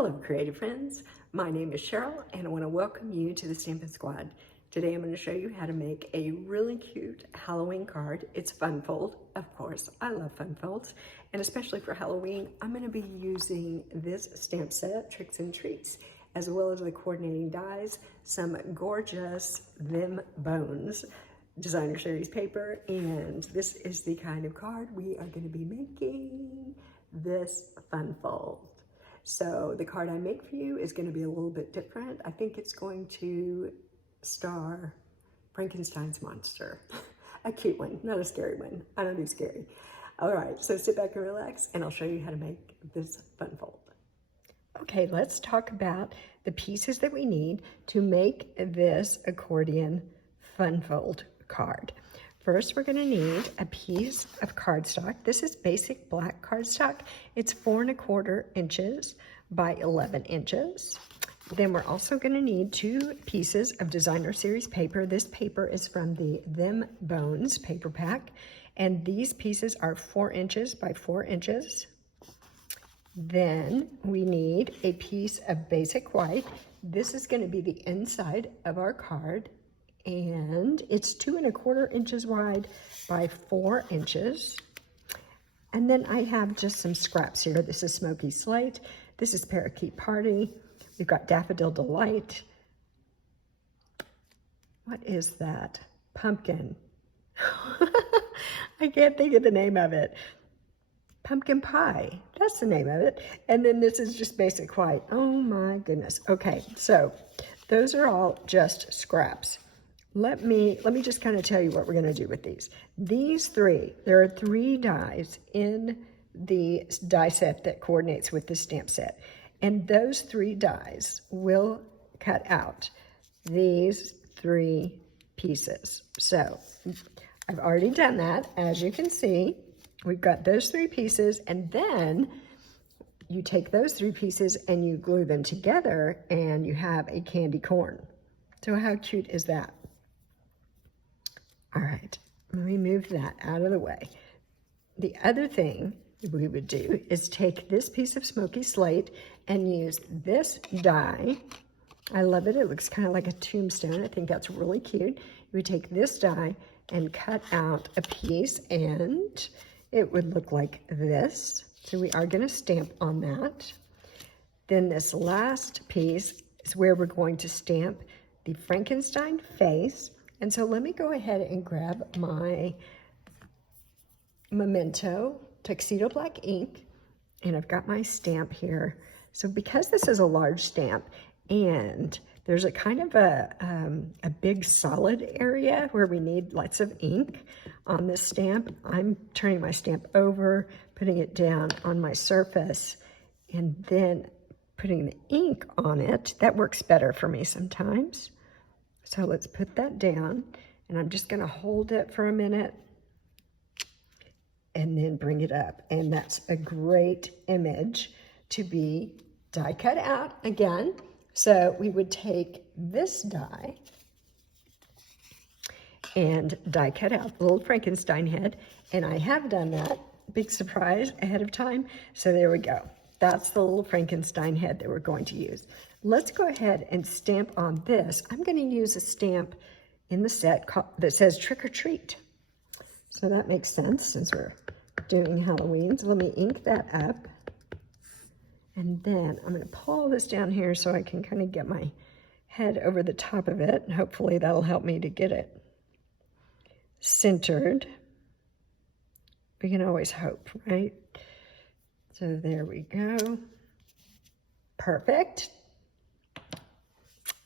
Hello, creative friends. My name is Cheryl, and I want to welcome you to the Stampin' Squad. Today I'm going to show you how to make a really cute Halloween card. It's fun fold, of course. I love fun folds, and especially for Halloween, I'm going to be using this stamp set, Tricks and Treats, as well as the coordinating dies, some gorgeous Them Bones designer series paper, and this is the kind of card we are going to be making this fun fold. So the card I make for you is going to be a little bit different. I think it's going to star Frankenstein's monster. A cute one, not a scary one. I don't do scary. All right, so sit back and relax, and I'll show you how to make this fun fold. Okay, let's talk about the pieces that we need to make this accordion fun fold card. First, we're going to need a piece of cardstock. This is basic black cardstock. It's 4 1/4 inches by 11 inches. Then we're also going to need 2 pieces of designer series paper. This paper is from the Them Bones paper pack, and these pieces are 4 inches by 4 inches. Then we need a piece of basic white. This is going to be the inside of our card, and it's 2 1/4 inches wide by 4 inches. And then I have just some scraps here. This is Smoky Slate. This is Parakeet Party. We've got Daffodil Delight. What is that? Pumpkin. I can't think of the name of it. Pumpkin Pie. That's the name of it. And then this is just basic white. Oh my goodness. Okay, so those are all just scraps. Let me just kind of tell you what we're going to do with these. These 3, there are 3 dies in the die set that coordinates with the stamp set. And those 3 dies will cut out these 3 pieces. So I've already done that. As you can see, we've got those 3 pieces, and then you take those 3 pieces and you glue them together and you have a candy corn. So how cute is that? All right, let me move that out of the way. The other thing we would do is take this piece of Smoky Slate and use this die. I love it. It looks kind of like a tombstone. I think that's really cute. We take this die and cut out a piece, and it would look like this. So we are going to stamp on that. Then this last piece is where we're going to stamp the Frankenstein face. And so let me go ahead and grab my Memento Tuxedo Black ink, and I've got my stamp here. So because this is a large stamp and there's a kind of a big solid area where we need lots of ink on this stamp, I'm turning my stamp over, putting it down on my surface, and then putting the ink on it. That works better for me sometimes. So let's put that down, and I'm just going to hold it for a minute and then bring it up. And that's a great image to be die cut out again. So we would take this die and die cut out the little Frankenstein head, and I have done that, big surprise, ahead of time. So there we go. That's the little Frankenstein head that we're going to use. Let's go ahead and stamp on this. I'm going to use a stamp in the set that says Trick or Treat. So that makes sense since we're doing Halloween. So let me ink that up. And then I'm going to pull this down here so I can kind of get my head over the top of it. And hopefully that'll help me to get it centered. We can always hope, right? So there we go. Perfect.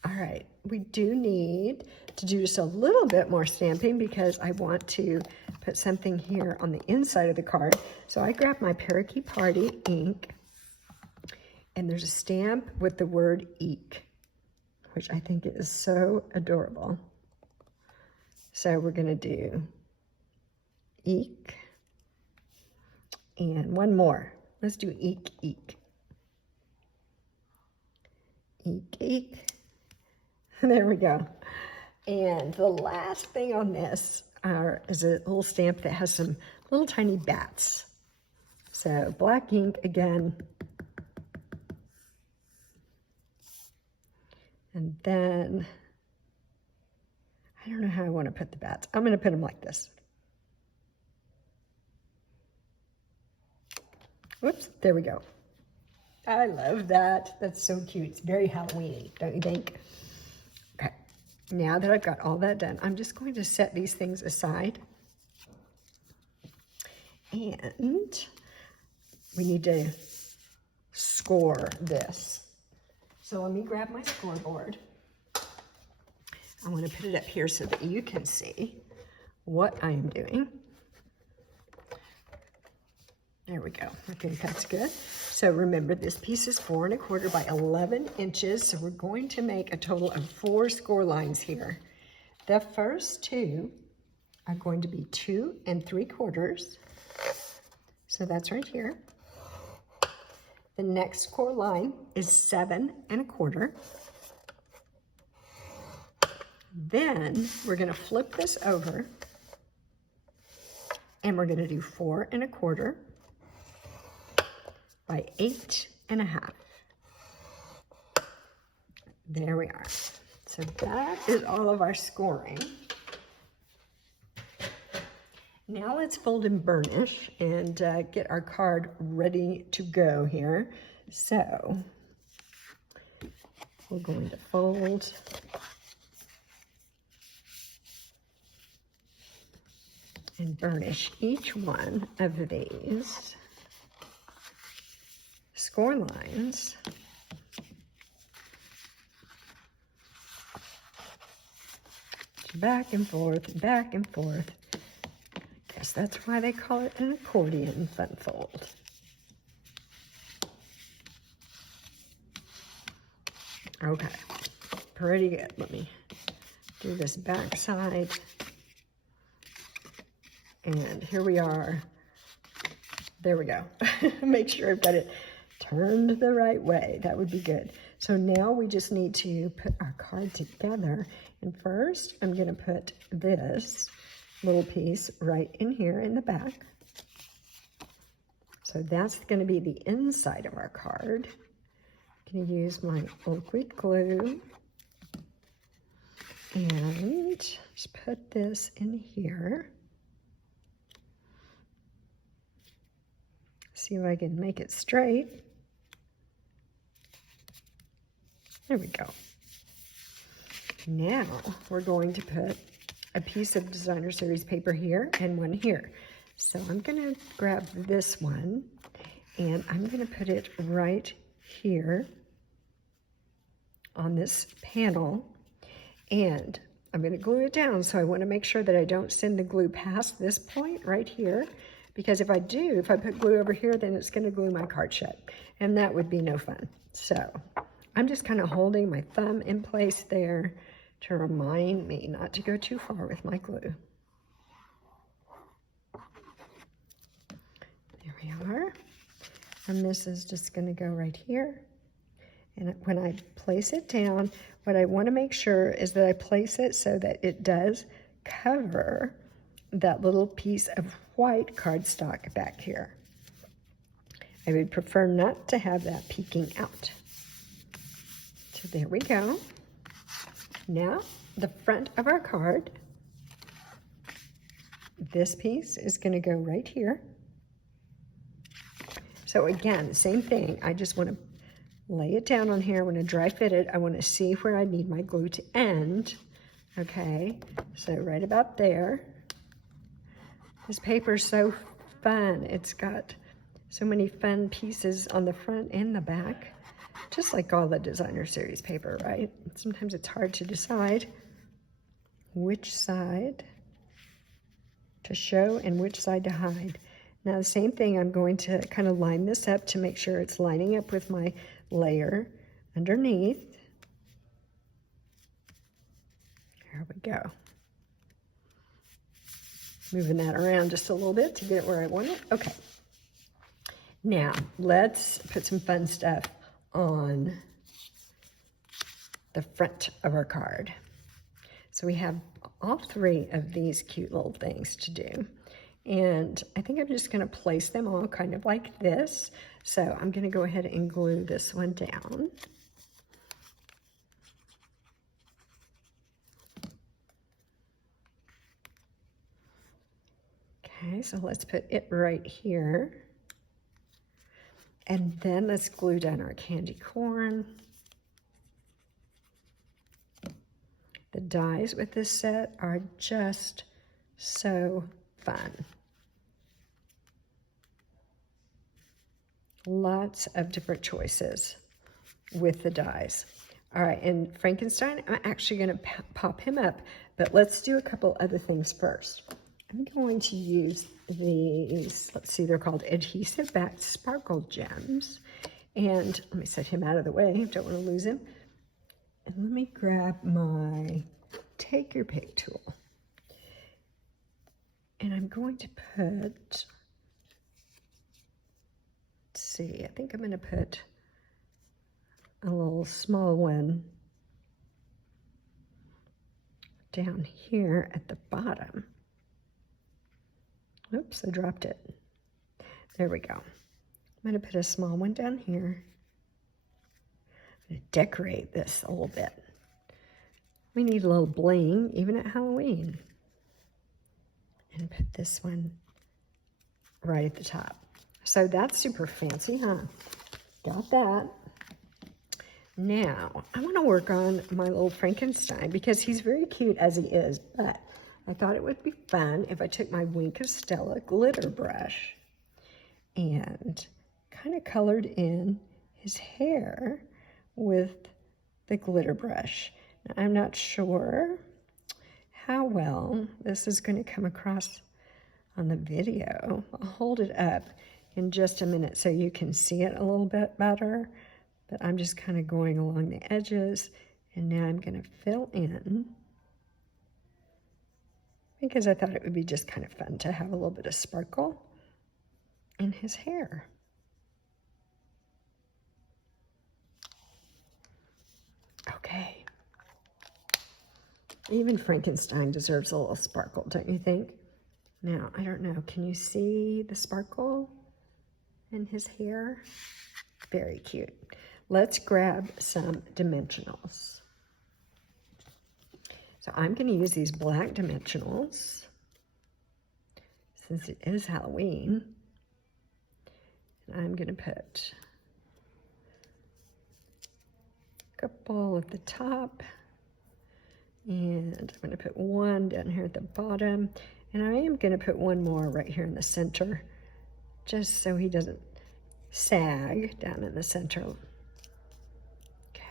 All right, we do need to do just a little bit more stamping because I want to put something here on the inside of the card. So I grabbed my Parakeet Party ink, and there's a stamp with the word Eek, which I think is so adorable. So we're gonna do Eek, and one more. Let's do Eek, Eek. Eek, Eek. There we go. And the last thing on this is a little stamp that has some little tiny bats. So black ink again. And then, I don't know how I want to put the bats. I'm going to put them like this. Whoops, there we go. I love that. That's so cute. It's very Halloween-y, don't you think? Okay, now that I've got all that done, I'm just going to set these things aside. And we need to score this. So let me grab my scoreboard. I want to put it up here so that you can see what I am doing. There we go. I think that's good. So remember, this piece is 4 1/4 by 11 inches. So we're going to make a total of 4 score lines here. The first 2 are going to be 2 3/4. So that's right here. The next score line is 7 1/4. Then we're going to flip this over and we're going to do 4 1/4 by 8 1/2. There we are. So that is all of our scoring. Now let's fold and burnish and get our card ready to go here. So we're going to fold and burnish each one of these score lines. Back and forth, back and forth. Guess that's why they call it an accordion fun fold. Okay, pretty good. Let me do this back side. And here we are. There we go. Make sure I've got it turned the right way. That would be good. So now we just need to put our card together. And first, I'm going to put this little piece right in here in the back. So that's going to be the inside of our card. I'm going to use my oak leaf glue and just put this in here. See if I can make it straight. There we go. Now we're going to put a piece of designer series paper here and one here. So I'm going to grab this one and I'm going to put it right here on this panel, and I'm going to glue it down. So I want to make sure that I don't send the glue past this point right here, because if I do, if I put glue over here, then it's going to glue my card shut, and that would be no fun. So I'm just kind of holding my thumb in place there to remind me not to go too far with my glue. There we are. And this is just going to go right here. And when I place it down, what I want to make sure is that I place it so that it does cover that little piece of white cardstock back here. I would prefer not to have that peeking out. So there we go. Now, the front of our card, this piece is going to go right here. So again, same thing. I just want to lay it down on here. When I dry fit it, I want to see where I need my glue to end. Okay, so right about there. This paper is so fun. It's got so many fun pieces on the front and the back, just like all the designer series paper, right? Sometimes it's hard to decide which side to show and which side to hide. Now the same thing, I'm going to kind of line this up to make sure it's lining up with my layer underneath. There we go. Moving that around just a little bit to get it where I want it. Okay. Now, let's put some fun stuff on the front of our card. So we have all three of these cute little things to do. And I think I'm just going to place them all kind of like this. So I'm going to go ahead and glue this one down. Okay, so let's put it right here. And then let's glue down our candy corn. The dies with this set are just so fun. Lots of different choices with the dies. All right, and Frankenstein, I'm actually going to pop him up, but let's do a couple other things first. I'm going to use these, let's see, they're called adhesive backed sparkle gems. And let me set him out of the way, don't want to lose him. And let me grab my take your pick tool. And I'm going to put, let's see, I think I'm going to put a little small one down here at the bottom. Oops, I dropped it. There we go. I'm going to put a small one down here. I'm going to decorate this a little bit. We need a little bling, even at Halloween. And put this one right at the top. So that's super fancy, huh? Got that. Now, I want to work on my little Frankenstein because he's very cute as he is, but I thought it would be fun if I took my Wink of Stella glitter brush and kind of colored in his hair with the glitter brush. Now, I'm not sure how well this is going to come across on the video. I'll hold it up in just a minute so you can see it a little bit better. But I'm just kind of going along the edges, and now I'm going to fill in because I thought it would be just kind of fun to have a little bit of sparkle in his hair. Okay. Even Frankenstein deserves a little sparkle, don't you think? Now, I don't know, can you see the sparkle in his hair? Very cute. Let's grab some dimensionals. So I'm going to use these black dimensionals since it is Halloween. And I'm going to put a couple at the top. And I'm going to put one down here at the bottom. And I am going to put one more right here in the center, just so he doesn't sag down in the center.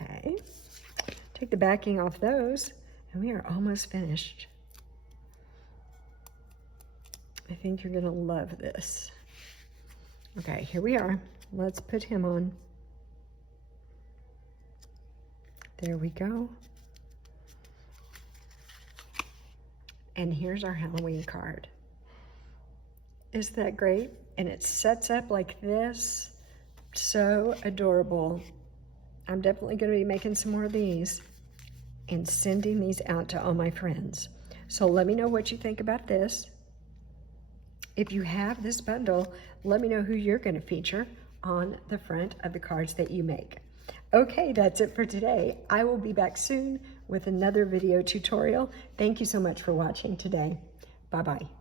Okay, take the backing off those, and we are almost finished. I think you're gonna love this. Okay, here we are. Let's put him on. There we go. And here's our Halloween card. Isn't that great? And it sets up like this. So adorable. I'm definitely going to be making some more of these and sending these out to all my friends. So let me know what you think about this. If you have this bundle, let me know who you're going to feature on the front of the cards that you make. Okay, that's it for today. I will be back soon with another video tutorial. Thank you so much for watching today. Bye-bye.